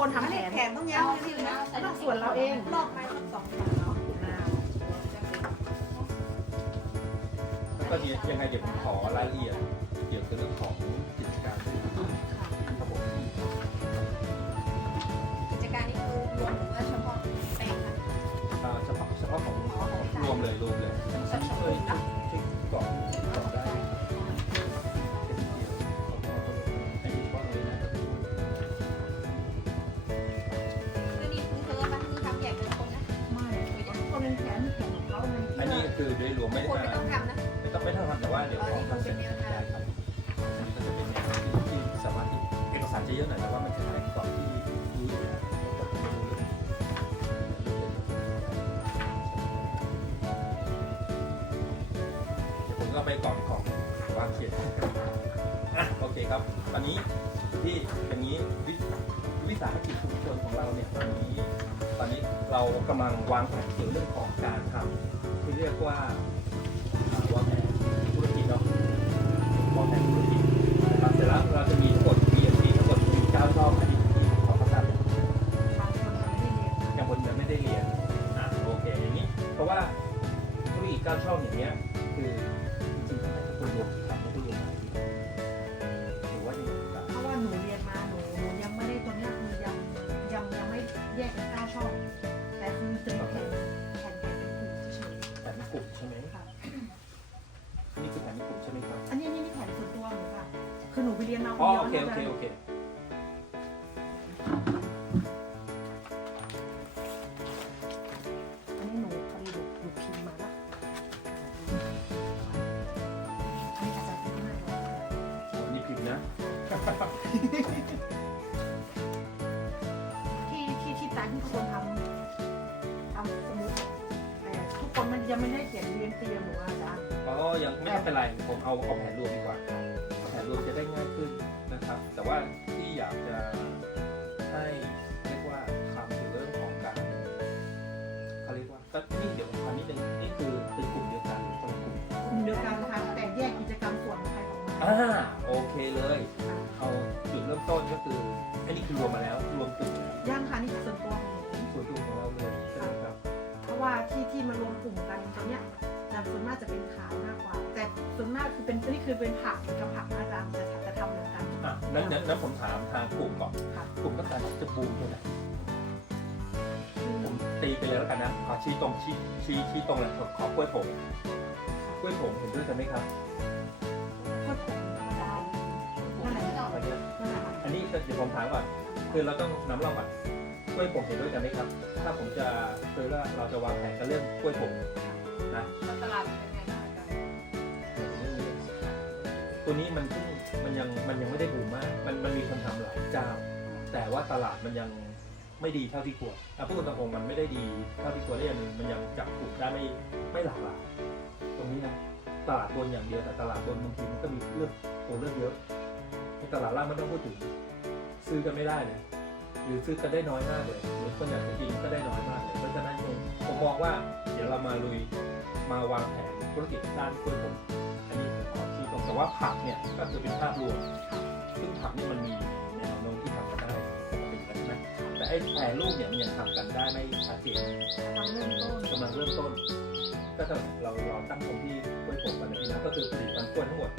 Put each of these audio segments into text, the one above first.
คนทำอันแผนี้นแผนต้องยาวนี่เลยนะนอกส่วนเราเองรอบไปรอบสองฝั่งเนาะแล้วก็เดี๋ยวยังไงเดี๋ยวผมขอรายละเอียดเกี่ยวกับเรื่องของกิจการด้วยครับผมกิจการนี่คือรวมหรือว่าเฉพาะแปลงคะอ่าเฉพาะเฉพาะของรวมเลยรวมเลยทั้งชั้นช่วย คือโดยรวมไม่คนได้ไม่ต้องทำนะ ไม่ต้องไม่ต้องทำแต่ว่าเดี๋ยวขอทำเสร็จได้ครับอันนี้ก็จะเป็นแนวที่ที่สามารถที่เอกสารจะเยอะหน่อยแต่ว่ามันจะได้ก่อนที่รู้อยู่แล้วก่อนที่รู้เรื่องเดี๋ยวผมก็ไปกล่องของวางเขียนอะโอเคครับ ตอนนี้ที่อย่างนี้วิวิสาหกิจชุมชนของเราเนี่ยตอนนี้ตอนนี้ เรากำลังวางแผนเกี่ยวเรื่องของการทำที่เรียกว่าอ่าวางแผนธุรกิจเนาะวางแผนธุรกิจนะครับเสร็จแล้วเราจะมีทั้งหมด BMC ทั้งหมดมีเก้ารอบอันนี้ที่ขอประทราบบางคนยังไม่ได้เรียนยังคนยังไม่ได้เรียนอะโอเคอย่างนี้ เพราะว่าธุรกิจเก้าช่องอย่างเงี้ยคือจริงๆต้องให้ทุกคนรวมทำให้ทุกคนรวมหรือว่ายังไงครับเพราะว่าหนูเรียนมาหนูหนูยังไม่ได้ตอนเนี้ยคือยังยังยังไม่แยกเป็นเก้าช่อง แผนกลุ่มใช่ไหมๆค่ะ นี่คือแผนกลุ่มใช่ไหมครับอันนี้นี่นี่แผนส่วนตัวหนูค่ะ คือหนูไปเรียนมาคนอ๋อเดียวโอเคโอเคโอเคอันนี้หนูพอดีหนูหนูพิมพ์มาละอันนี้อาจจะเป็นมากเลยอ๋อนี่พิมพ์นะ ไม่ได้เขียนเรียนเตรียมหนูอาจารย์ก็ยังไม่ต้องเป็นไรผมเอาเอาแผนรวมดีกว่าแผนรวมจะได้ง่ายขึ้นนะครับ แต่ว่าที่อยากจะให้เรียกว่าทำถึงเรื่องของการเขาเรียกว่าก็นี่เดี๋ยวผมทำนิดนึงนี่คือเป็นกลุ่มเดียวกันหรือคนละกลุ่มกลุ่มเดียวกันค่ะแต่แยกกิจกรรมส่วนของใครของมันอ่า ตีไปเลยแล้วกันนะขอชี้ตรงชี้ชี้ชี้ตรงเลยขอขอกล้วยผงกล้วยผงเห็นด้วยกันไหมครับก็ผมธรรมดานั่นแหละอันเนี้ยนั่นแหละค่ะอันนี้เดี๋ยวผมถามก่อนคือเราต้องน้ำเล่าก่อนกล้วยผงเห็นด้วยกันไหมครับ ถ้าผมจะคือว่าเราจะวางแผนกันเรื่องกล้วยผงนะตลาดเป็นไงบ้างอาจารย์ตัวนี้มันเพิ่งมันยังมันยังไม่ได้บูมมาก มันมันมีคนทำหลายเจ้าแต่ว่าตลาดมันยัง ไม่ดีเท่าที่ควรอะพูดตรงๆมันไม่ได้ดีเท่าที่ควรได้อย่างหนึ่งมันยังจับกลุ่มได้ไม่ไม่หลากหลายตรงนี้นะตลาดบนอย่างเดียวแต่ตลาดบนบางทีมันก็มีเลือกตัวเลือกเยอะในตลาดล่างไม่ต้องพูดถึง ซื้อกันไม่ได้เลยหรือซื้อกันได้น้อยมากเลยหรือคนอยากจะกินก็ได้น้อยมากเลยเพราะฉะนั้นผมผมมองว่าเดี๋ยวเรามาลุยมาวางแผนธุรกิจด้านกล้วยผมอันนี้ผมขอชี้ตรงแต่ว่าผักเนี่ยก็คือเป็นภาพรวมซึ่งผักนี่มันมี ไอ้แผนรูปเนี่ยมันยังทำกันได้ไม่ชัดเจนทำเริ่มต้นกำลังเริ่มต้น ก็จะเราเราตั้งตรงที่กล้วยผมกันนะพี่นะก็คือผลิตมันกล้วยทั้งหมด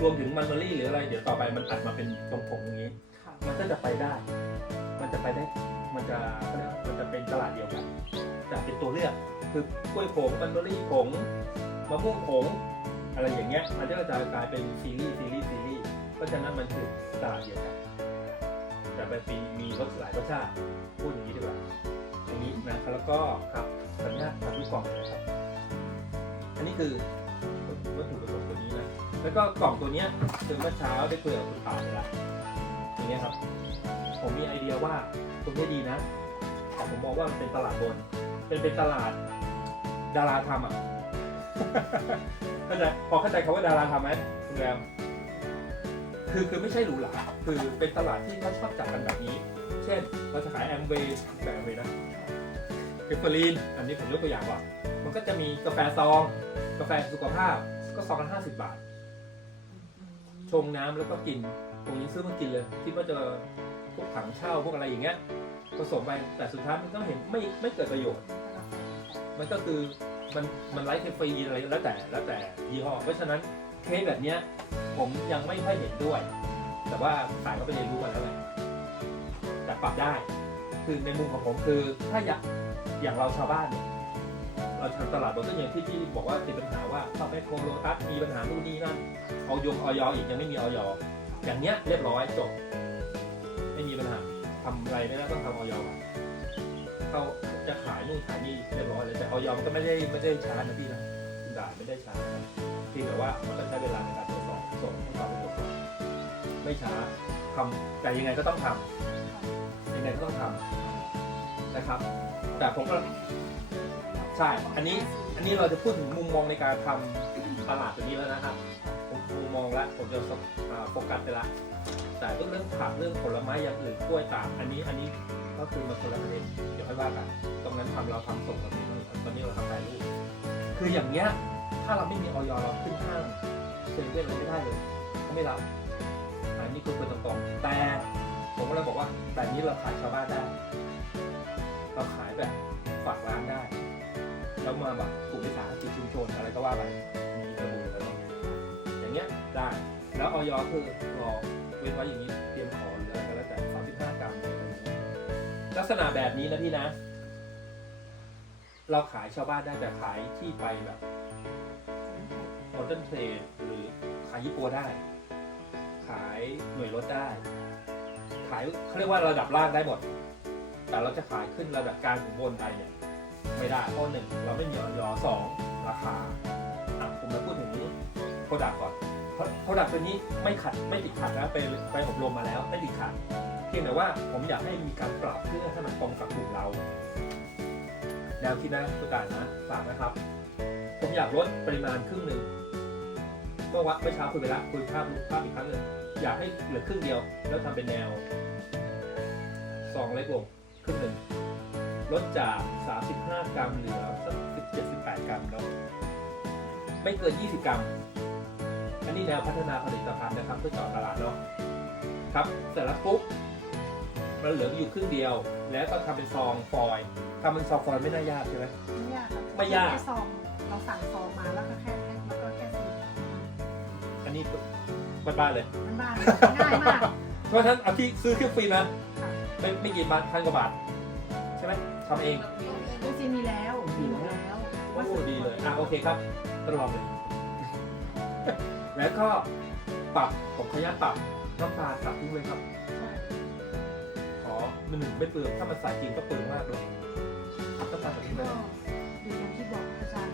รวมถึงมันเบอรี่หรืออะไร เดี๋ยวต่อไปมันอัดมาเป็นตรงผมอย่างนี้ ค่ะมันก็จะไปได้ มันจะไปได้ มันจะเขาเรียกว่ามันจะเป็นตลาดเดียวกัน แต่เป็นตัวเลือก คือกล้วยผงมันเบอรี่ผงมะม่วงผงอะไรอย่างเงี้ย มันก็จะกลายเป็นซีรีส์ซีรีส์ซีรีส์ เพราะฉะนั้นมันคือตลาดเดียวกัน แต่เป็นมีมีรสหลายรสชาติพูดอย่างนี้ดีกว่าอย่างนี้นะครับแล้วก็ครับสัญญาทำทุกกล่องเลยครับ อันนี้คือวัตถุประสงค์ตัวนี้นะแล้วก็กล่องตัวเนี้ยคือเมื่อเช้าได้คุยกับคุณป่าไปแล้วอย่างเงี้ยครับ ผมมีไอเดียว่าตรงนี้ดีนะแต่ผมมองว่ามันเป็นตลาดบน เป็นเป็นตลาดดาราทำอะเข้าใจพอเข้าใจคำว่าดาราทำไหมคุณแรมคือคือไม่ใช่หรูหรา คือเป็นตลาดที่เขาชอบจับกันแบบนี้ เช่นเราจะขายแอมเวย์แบบแอมเวย์นะเอฟเฟอรีนอันนี้ผมยกตัวอย่างว่า มันก็จะมีกาแฟซอง กาแฟสุขภาพก็ซองละห้าสิบบาท ชงน้ำแล้วก็กินตรงนี้ซื้อมากินเลย คิดว่าจะพวกถังเช่าพวกอะไรอย่างเงี้ยผสมไปแต่สุดท้ายมันก็เห็นไม่ไม่เกิดประโยชน์ มันก็คือมันมันไร้เทฟรีอะไรแล้วแต่แล้วแต่ยี่ห้อเพราะฉะนั้นเคสแบบเนี้ยผมยังไม่ค่อยเห็นด้วย แต่ว่าขายก็ไปเรียนรู้กันแล้วแหละแต่ปรับได้ คือในมุมของผมคือถ้าอยากอย่างเราชาวบ้านเนี่ยเราชาวตลาดเราก็อย่างที่ที่บอกว่าติดปัญหาว่าเข้าไปโคโลตัสมีปัญหานู่นนี่นั่นเอายงออยอีกยังไม่มีออยอย่างเนี้ยเรียบร้อยจบไม่มีปัญหาทำอะไรไม่ได้ต้องทำออยก่อนเขาจะขายนู่นขายนี่เรียบร้อยเลยแต่ออยมันก็ไม่ได้ไม่ได้ช้านะพี่นะด่าไม่ได้ช้านะเพียงแต่ว่ามันก็ใช้เวลาในการตรวจสอบส่งให้าไปตรวจสอบ ไม่ช้าทำแต่ยังไงก็ต้องทำยังไงก็ต้องทำนะครับ แต่ผมก็ใช่ อันนี้อันนี้เราจะพูดถึงมุมมองในการทำตลาดตัวนี้แล้วนะครับผมมุมมองแล้วผมจะอ่าโฟกัสไปละแต่เรื่องผักเรื่องผลไม้อย่างอื่นกล้วยตากอันนี้อันนี้ก็คือมันคนละประเด็นเดี๋ยวค่อยว่ากันตรงนั้นทำเราทำส่งตอนนี้ตอนนี้เราทำแปรรูปคืออย่างเงี้ยถ้าเราไม่มีออยเราขึ้นห้างเซ็นเว่นเลยไม่ได้เลยเขาไม่รับ นนี้คือเป็นตรงๆแต่ผมก็เลยบอกว่าแบบนี้เราขายชาวบ้านได้ เราขายแบบฝากร้านได้ แล้วมาแบบกลุ่มวิสาหกิจชุมชนอะไรก็ว่าไปมีกระบุนอะไรอย่างเงี้ยได้ แล้วออยคือรอเว้นไว้อย่างนี้เตรียมขอหรืออะไรก็แล้วแต่35กรัมอะไรอย่างเงี้ยลักษณะแบบนี้นะพี่นะ เราขายชาวบ้านได้แต่ขายที่ไปแบบโมเดิร์นเทรดหรือขายยี่ปัวได้ ขายหน่วยรถได้ ขายเขาเรียกว่าระดับล่างได้หมด แต่เราจะขายขึ้นระดับกลางถึงบนไปเนี่ยไม่ได้เพราะหนึ่งเราไม่มีออยสองราคาอะผมมาพูดถึงโปรดักก่อนโปรดักตัวนี้ไม่ขัดไม่ติดขัดนะไปไปอบรมมาแล้วไม่ติดขัดเพียงแต่ว่าผมอยากให้มีการปรับเพื่อให้มันตรงกับกลุ่มเราแนวคิดนะผู้การนะฝากนะครับ ผมอยากลดปริมาณครึ่งหนึ่ง เมื่อวะเมื่อเช้าคุยไปแล้วคุยภาพภาพอีกครั้งหนึ่งอยากให้เหลือครึ่งเดียว แล้วทำเป็นแนวซองเล็กลงครึ่งหนึ่งลดจาก 35 กรัมเหลือสัก17 18 กรัมแล้วไม่เกิน 20 กรัม อันนี้แนวพัฒนาผลิตภัณฑ์นะครับเพื่อเจาะตลาดเนาะครับเสร็จแล้วปุ๊บมันเหลืออยู่ครึ่งเดียว แล้วก็ทำเป็นซองฟอยล์ทำเป็นซองฟอยล์ไม่น่ายากใช่ไหมไม่ยากครับไม่ยากแค่ซองเราสั่งซองมาแล้วก็แค่ นนี้บ้านๆเลย มันบ้านง่ายมาก เพราะฉะนั้นเอาที่ซื้อเครื่องฟรีนะค่ะไม่ไม่กี่บาทพันกว่าบาท ใช่ไหมทำเองจริงๆมีแล้วมีหมดแล้วโอ้ดีเลยอะโอเคครับทดลองเลยแล้วก็ปรับผมขออนุญาตปรับน้ำตาลตัดทิ้งเลยครับ ขอมันหนึ่งไม่เปลืองถ้ามันใส่จริงก็เปลืองมากเลยน้ำตาลตัดทิ้งเลก็ยดูอย่างที่บอกอาจารย์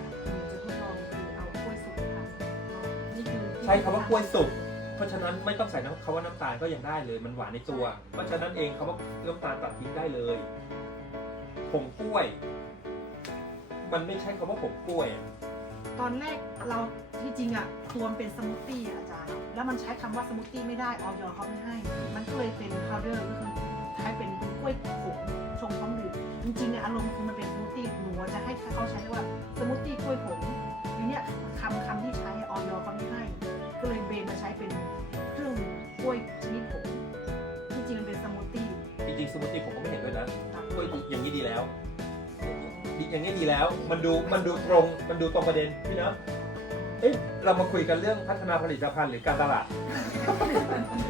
ใช้คำว่ากล้วยสุก เพราะฉะนั้นไม่ต้องใส่น้ำคำว่าน้ำตาลก็ยังได้เลย มันหวานในตัว เพราะฉะนั้นเองคำว่าน้ำตาลตัดทิ้งได้เลยผงกล้วย มันไม่ใช่คำว่าผงกล้วยอะตอนแรกเราที่จริงอะตัวมันเป็นสมูทตี้อะอาจารย์ แล้วมันใช้คำว่าสมูทตี้ไม่ได้ออยเขาไม่ให้ มันก็เลยเป็นพาวเดอร์ก็คือใช้เป็นกล้วยผงชงพร้อมดื่มจริงๆเนี่ยอารมณ์คือมันเป็นสมูทตี้หนูจะให้เขาใช้ว่าสมูทตี้กล้วยผงทีเนี้ยคำคำที่ใช้ สมูทตี้ผมก็ไม่เห็นด้วยนะค่ะกล้วยอย่างนี้ดีแล้ว อย่างนี้ดีแล้ว มันดูมันดูตรงมันดูตรงประเด็นพี่เนาะเอ๊ะเรามาคุยกันเรื่องพัฒนาผลิตภัณฑ์หรือการตลาด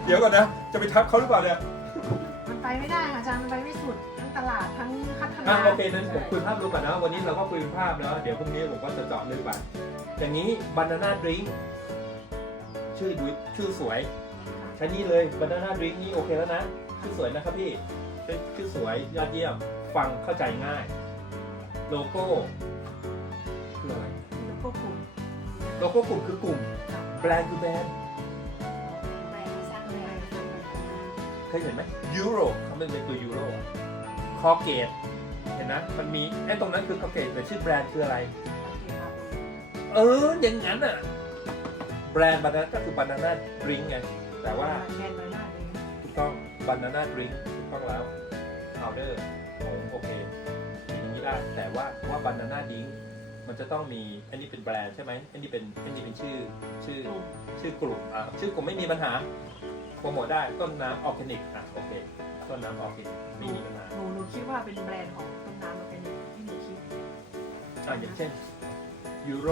เดี๋ยวก่อนนะ จะไปทับเขาหรือเปล่าเนี่ยมันไปไม่ได้ค่ะอาจารย์มันไปไม่สุดทั้งตลาดทั้งพัฒนาอะโอเคนั้นผมคุยภาพรวมก่อนนะ วันนี้เราก็คุยเป็นภาพเนาะเดี๋ยวพรุ่งนี้ผมก็จะเจาะลึกไปอย่างนี้บานาน่าดริงชื่อดูชื่อสวยใช้นี่เลยบานาน่าดริงนี่โอเคแล้วนะชื่อสวยนะครับพี่เป็น ชื่อสวยยอดเยี่ยมฟังเข้าใจง่าย โลโก้คืออะไรแล้วก็กลุ่มโลโก้กลุ่มคือกลุ่ม แบรนด์คือแบรนด์แบรนด์สร้างแบรนด์สร้างแบรนด์เคยเห็นไหมยูโรเขาเป็นตัวยูโรคอเกตเห็นนะมันมีไอ้ตรงนั้นคือคอเกตแต่ชื่อแบรนด์คืออะไรเอออย่างนั้นอะ แบรนด์บานาก็คือบานาน่าดริงไงแต่ว่าแบรนด์มาหน้าเอง ถูกต้องบานาน่าดริงถูกต้อง แล้วพาวเดอร์โอเคอย่างนี้ได้แต่ว่าว่าบานาน่าดริงมันจะต้องมีอันนี้เป็นแบรนด์ใช่ไหมอันนี้เป็นอันนี้เป็นชื่อชื่อกลุ่มชื่อกลุ่มอะชื่อกลุ่มไม่มีปัญหาโปรโมทได้ต้นน้ำออร์แกนิกอะโอเคต้นน้ำออร์แกนิกไม่มีปัญหาหนูหนูคิดว่าเป็นแบรนด์ของต้นน้ำมันเป็นที่หนูคิดอะอย่างเช่นยูโร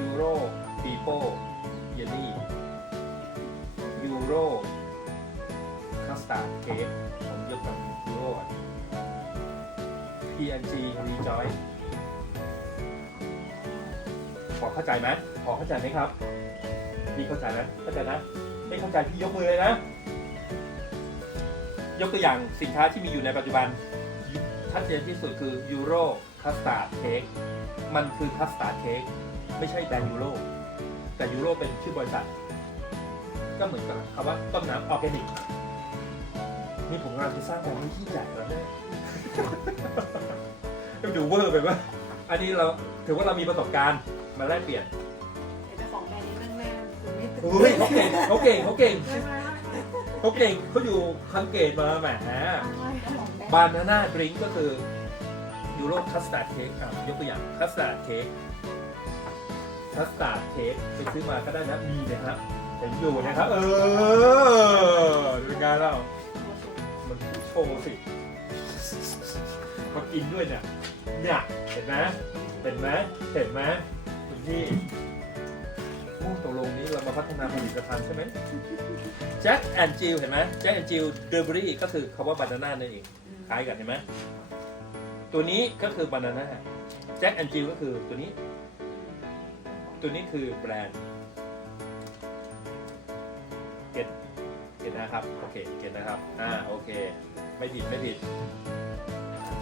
ยูโรปีโป้เยลลี่ยูโรคัสตาร์ดเค้กผมยกแบบยู โร PNG Rejoice พอเข้าใจไหมพอเข้าใจไหมครับ พี่เข้าใจไหมเข้าใจนะไม่เข้าใจพี่ยกมือเลยนะ ยกตัวอย่างสินค้าที่มีอยู่ในปัจจุบันชัดเจนที่สุดคือยูโรคัสตาร์ดเค้กมันคือคัสตาร์ดเค้กไม่ใช่แบรนด์ยูโรแต่ยูโรเป็นชื่อบริษัท ก็เหมือนกับคำว่าต้นน้ำออร์แกนิก นี่ผมกำลังจะสร้างแบรนด์ที่ยิ่งใหญ่แล้วเนี่ยดูเวอร์ไปปะอันนี้เราถือว่าเรามีประสบการณ์มาแลกเปลี่ยนเจ้าของแบรนด์นี้แม่งๆคือไม่ตื่นเฮ้ยเขาเก่งเขาเก่งเขาเก่งไม่ไม่เขาเก่งเขาอยู่คังเกตมาแหมไม่เจ้าของแบรนด์บานาน่าดริงก์ก็คือยูโรคัสตาร์ดเค้กอะยกตัวอย่างคัสตาร์ดเค้กคัสตาร์ดเค้กไปซื้อมาก็ได้นะมีนะฮะเห็นอยู่นะครับ เออดูเป็นไงเล่ามัน โชว์สิมากินด้วยเนี่ยเนี่ยเห็นไหมเห็นไหมเห็นไหมคุณพี่โอ้ตกลงนี้เรามาพัฒนาผลิตภัณฑ์ใช่ไหมแจ็คแอนจิลเห็นไหมแจ็คแอนจิลเดอร์เบอรี่ก็คือคำว่าบานาน่านั่นเองคล้ายกันเห็นไหมตัวนี้ก็คือบานาน่าแจ็คแอนจิลก็คือตัวนี้ ตัวนี้คือแบรนด์ ตนะครับ โอเคเก็ตนะครับ อ่า โอเค ไม่ผิด ไม่ผิด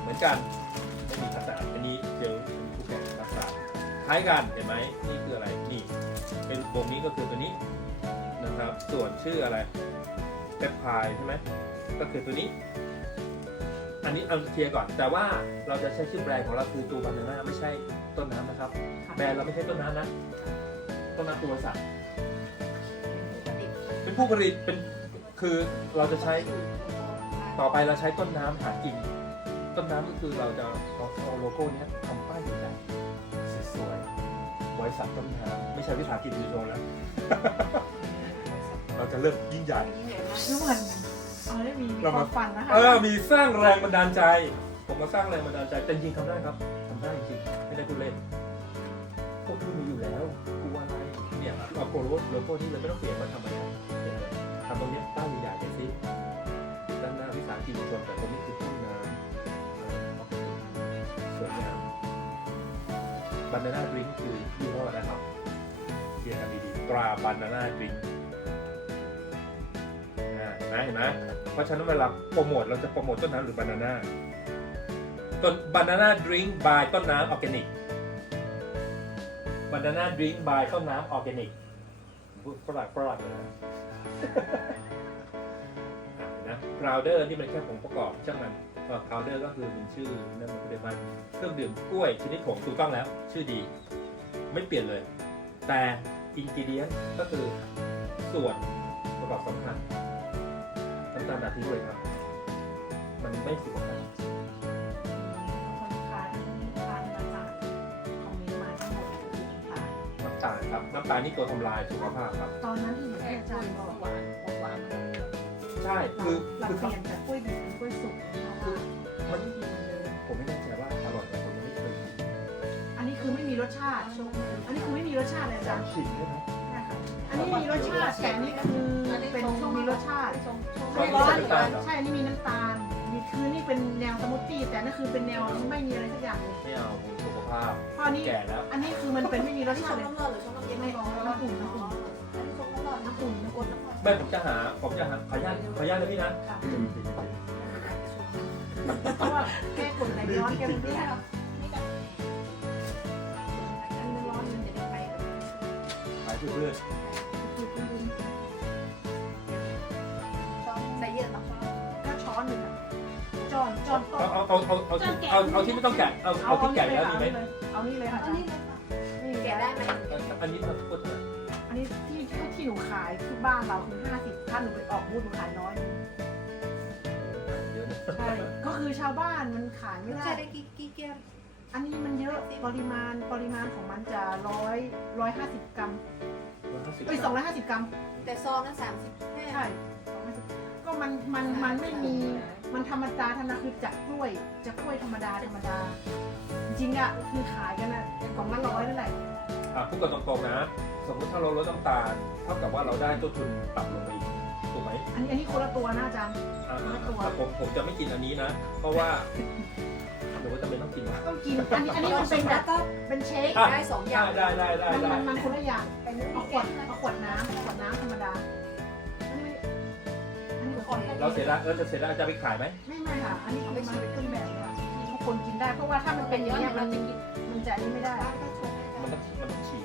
เหมือนกัน ไม่มีภาษาอันนี้เจลทุกอย่างภาษาคล้ายกัน เห็นไหมนี่คืออะไร นี่ เป็นวงนี้ก็คือตัวนี้นะครับ ส่วนชื่ออะไรแบคพายใช่ไหม ก็คือตัวนี้ อันนี้เอาเคลียร์ก่อน แต่ว่าเราจะใช้ชื่อแบรนด์ของเราคือตัวบานาน่าไม่ใช่ต้นน้ำนะครับ แบรนด์เราไม่ใช่ต้นน้ำนะ ต้นน้ำคือบริษัทเป็นผู้ผลิตเป็น คือเราจะใช้ต่อไปเราใช้ต้นน้ำหากิน ต้นน้ำก็คือเราจะเอาเอาโลโก้เนี้ยทำป้ายใหญ่ๆสวยๆบริษัทต้นน้ำไม่ใช่วิสาหกิจชุมชนแล้ว เราจะเริ่มยิ่งใหญ่คือเหมือนเอาได้มีมีเราคมาวามฝันนะคะเออมีสร้างแรงบันดาลใจ ผมมาสร้างแรงบันดาลใจแต่จริงๆทำได้ครับทำได้จริงๆไม่ได้พูดเล่นพวกพี่มีอยู่แล้วกลัวอะไรเนี่ยเอาโปรโลโลโก้นี่เลยไม่ต้องเปลี่ยนมาทำอะไรครับ บานาน่าดริงคือยี่ห้อนะครับเรียนกันดีๆตราบานาน่าดริงอ่าเห็นไหมเห็นไหมเพราะฉะนั้นเวลาโปรโมทเราจะโปรโมทต้นน้ำหรือบานาน่าต้นบานาน่าดริงก์บายต้นน้ำออร์แกนิกบานาน่าดริงก์บายต้นน้ำออร์แกนิกฝรั่งฝรั่งเลยนะนะกราวเดอร์นี่เป็นแค่ผงประกอบช่างมัน กราวเดอร์ก็คือเป็นชื่อนั่นมันเป็นมันเครื่องดื่มกล้วยชนิดผงถูกต้องแล้ว ชื่อดี ไม่เปลี่ยนเลย แต่อินกิเดียนก็คือส่วนประกอบสำคัญน้ำตาลแบบที่ด้วยครับ มันไม่สุขภาพคนค้าที่ทานมาจากคอมเมนต์มาทั้งหมดคือน้ำตาลน้ำตาลครับน้ำตาลนี่ตัวทำลายสุขภาพครับ ตอนนั้นที่หนูให้อาจารย์บอกหวานหวานใช่เราคือเราคือเปลี่ยนจากกล้วยดิบ นี้คือไม่มีรสชาติอันนี้คือไม่มีรสชาติเลยอาจาจารนย์ชิมได้ไหมอันนี้มีรสชาติแต่อันนี้คือเป็นมีรสชาติชงชงไม่ร้อนใช่อันนี้มีน้ำตาลมีคือนี่เป็นแนวสมูทตี้แต่นั่นคือเป็นแนวที่ไม่มีอะไรสักอย่างเลยไม่เอาผมสุขภาพเพราะอันนี้แก่แล้วอันนี้คือมันเป็นไม่มีรสที่ชชาติเลยงน้ำร้อนหรือชงน้ำเย็นไม่ร้อนน้ำอุ่นน้ำอุ่นอันนี้ชงน้ำร้อนน้ำอุ่นน้ำอุ่นน้ำร้อนไม่ผมจะหาผมจะหาขออนุญาตขออนุญาตนะพี่นะค่ะเพราะว่าแก้กดไหลย้อนแก้เป็นนี่ เพื่อนใส่เยอะต้องชอบก็ช้อนหนึ่งอะจอนจอนต้เอาเอาเอาเอาเอาที่เอาเอาที่ไม่ต้องแกะเอาเอาที่แกะแล้วมีไหมเอานี่เลยค่ะอันนี้นี่แกะได้ไหมอันนี้มันพูดเท่าไหร่อันนี้ที่ที่หนูขายที่บ้านเราคือห้าสิบถ้าหนูไปออกบูธหนูขายน้อยเยอะนะใช่ก็คือชาวบ้านมันขายไม่ได้ใช่ได้กี่กี่แก้ว อันนี้มันเยอะปริมาณปริมาณของมันจะร้อยร้อยห้าสิบกรัมร้อยห้าสิบเอ้ยสองร้อยห้าสิบกรัม แต่ซองนั้นสามสิบห้าใช่250ก็ก็มันมันมันไม่มีมันธรรมดาธรรมดาคือจากกล้วยจากกล้วยธรรมดาธรรมดา จริงๆอะคือขายกันอะกล่องละร้อยนั่นแหละอะพูดกันตรงๆนะ สมมุติถ้าเราลดน้ำตาลเท่ากับว่าเราได้ต้นทุนต่ำลงไปอีกถูกไหมอันนี้อันนี้คนละตัวนะอาจารย์ อ่าไม่ตัว แต่ผมผมจะไม่กินอันนี้นะ เพราะว่า หรือว่าจะเป็นต้องกินวะต้องกิน อันนี้อันนี้มันเป็นแบแล้บวก็เป็นเชคอะได้สองอย่างได้ได้ได้มันได้มันมันคนละอย่างเป็นเอาขวดเอาขวดน้ำขวดน้ำธรรมดาอันนี้อันนี้คนเราเสียดายเราจะเสียดายจะไปขายไหมไม่ไม่ค่ะ อันนี้คือมันเป็นเครื่องแบบเลยอะที่ทุกคนกินได้เพราะว่าถ้ามันเป็นอย่างเงี้ยมันมันจะอันนี้ไม่ได้บ้านก็ชงมันต้องมันต้องฉีด